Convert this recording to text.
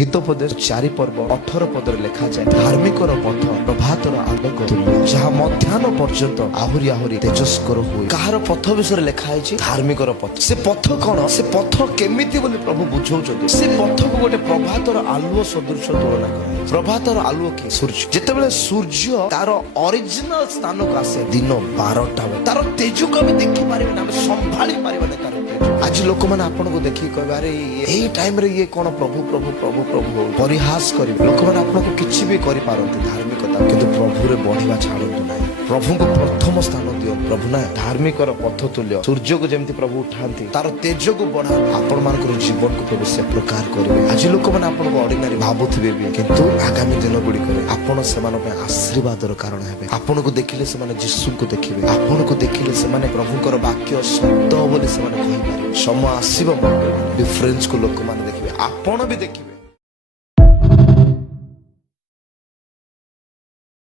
हितोपदेश 4 पर्व 18 पदर लिखा जाए धार्मिकर पथ प्रभातर आलोक जहाँ मध्याह्न पर्यंत आहुरी आहुरी तेजस्कर हुए कहार पथ विषय लिखा है धार्मिकर पथ से पथ कौन से पथ केमिति बोली प्रभु बुझाउछथि से पथ को गोटे प्रभातर आलुओ सदृश तुलना कर प्रभातर आलुओ कि सूर्य जेतेबेले सूर्य तार ओरिजिनल स्थान को आसे दिन 12टा तार तेज को हम देखि पारिबे ना संभाली पारिबे ना तार तेज आज लोक माने आपन को देखि कहबे अरे एही टाइम रे ये कोन प्रभु प्रभु प्रभु प्रभु परिहास करिबे लोक माने आपन को किछि भी करि पारंती धार्मिकता किंतु प्रभु रे बढ़िबा छाडंतु नाही प्रभु को प्रथम स्थान दियो प्रभु ना धार्मिकर पथ तुल्य सूर्य को जेमति प्रभु उठांती तार तेज को बढ़ा आपण मानकर जीवन को प्रभु से प्रकार करिवे आज लोक माने आपन को ऑर्डिनरी भाबुथिबे भी किंतु आगामी दिन गुडी करे आपण सेमान पे आशीर्वादर कारण हेबे आपण को देखिले से माने यीशु को देखिबे आपण को देखिले से माने प्रभुकर वाक्य सत्य बोली से माने कहि पारे समय आसीबो डिफरेंस को लोक माने देखिबे आपण भी देखिबे।